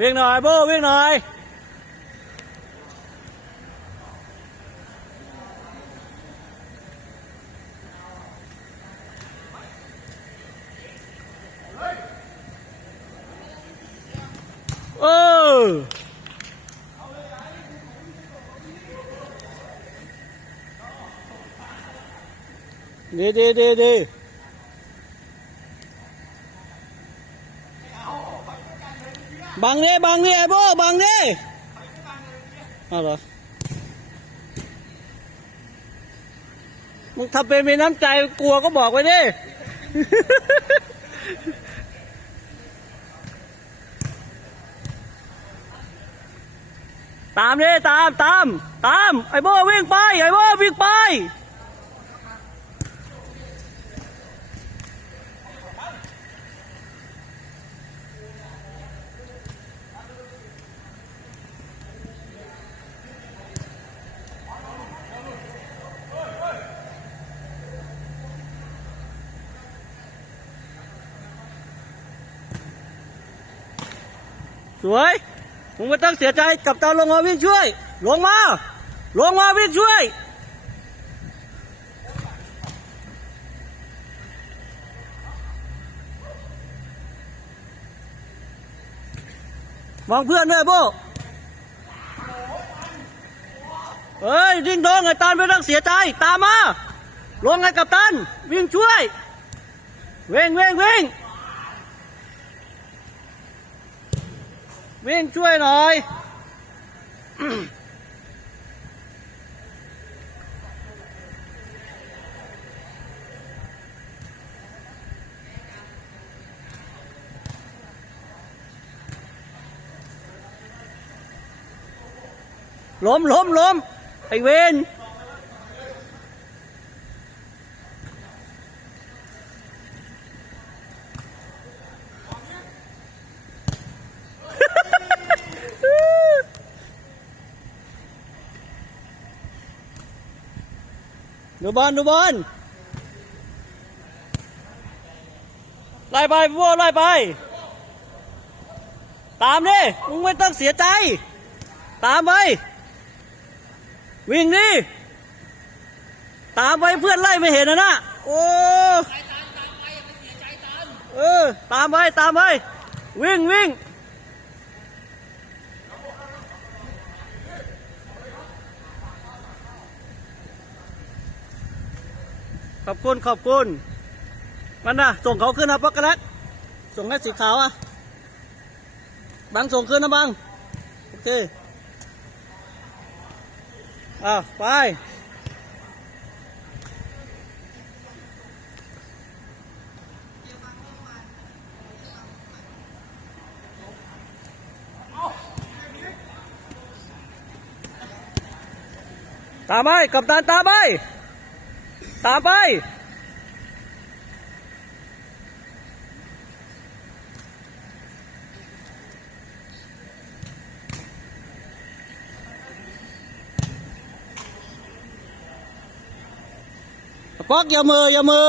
วิ่งหน่อยโบวิ่งหน่อยเออดีดีดีดี บังนี่บังนี่ไอ้โบบังนี่เอาเหรอมึงทำเป็นมีน้ำใจกลัวก็บอกไว้ดิ ตามดิตามตาม ตาม ไอ้โบวิ่งไป ไอ้โบวิ่งไป สวยมึงไม่ต้องเสียใจกับตาลงมาวิ่งช่วย ลงมา ลงมาวิ่งช่วย มองเพื่อนด้วยโบเฮ้ยดิ้งดองไอ้ตานไม่ต้องเสียใจตามมา ลงไอ้กับตัน วิ่งช่วย เว่งเว่งเว่ง วิ่งช่วยหน่อยล้มล้มล้มไอเวน ดูบอลดูบอลไล่ไปพวกไล่ไป ตามดิมึงไม่ต้องเสียใจ ตามไป วิ่งดิตามไปเพื่อนไล่ไม่เห็นนะนะโอ้เออ ตามไป ตามไป วิ่งวิ่ง อบคุณขอบคุณมันนะส่งเขาขึ้นนะปักกะแลตส่งให้สีขาวอะบังส่งขึ้นนะบังโอเคอะไปตามไปกับตันตามไป ตามไปป๊อกอย่ามืออย่ามือ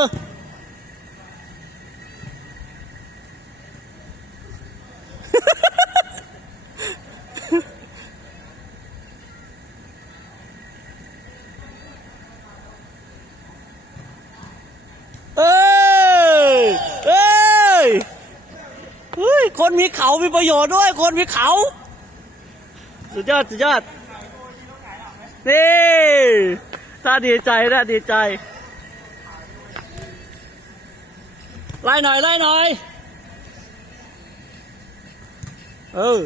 เอ้ยเอ้ยเฮ้ย คนมีเขามีประโยชน์ด้วย คนมีเขา สุดยอด สุดยอด นี่ ถ้าดีใจถ้าดีใจ ไล่หน่อย ไล่หน่อย เออ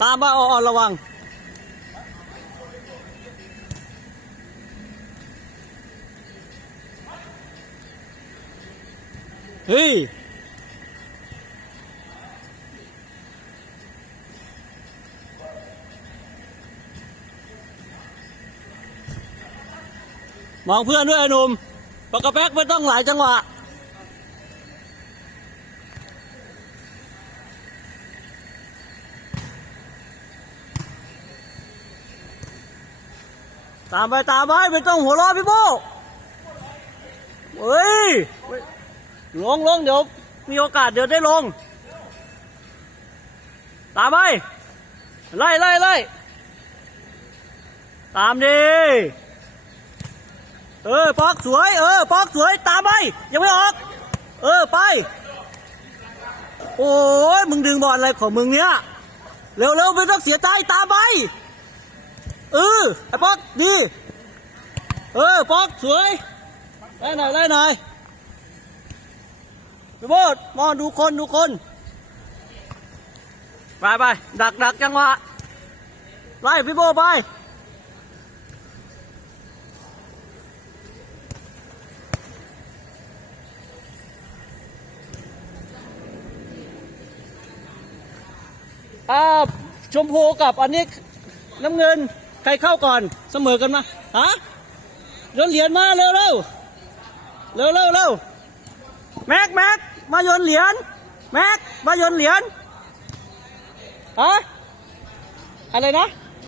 ตามมาอ่อนระวังเฮ้ย มองเพื่อนด้วยไอ้หนุ่มปากกระแป๊กไม่ต้องหลายจังหวะตามไปตามไปไม่ต้องหัวเราะพี่โบเฮ้ยลงลงเดี๋ยว มีโอกาสเดี๋ยวได้ลง ตามไป ไล่ไล่ไล่ตามดิ เออปอกสวย เออปอกสวยตามไปยังไม่ออก เออไป โอ้ยมึงดึงบอลอะไรของมึงเนี้ยเร็วเร็วไม่ต้องเสียใจตามไปเออไอ้ปอกดีเออปอกสวยไล่หน่อยไล่หน่อยพี่โบดมองดูคนดูคนไปไปดักดักจังหวะไล่พี่โบไป อ่าชมพูกับอันนี้น้ำเงินใครเข้าก่อนเสมอกันมาฮะโยนเหรียญมาเร็วเร็วเร็วเร็วเร็วแม็กแม็กมาโยนเหรียญแม็กมาโยนเหรียญฮะอะไรนะ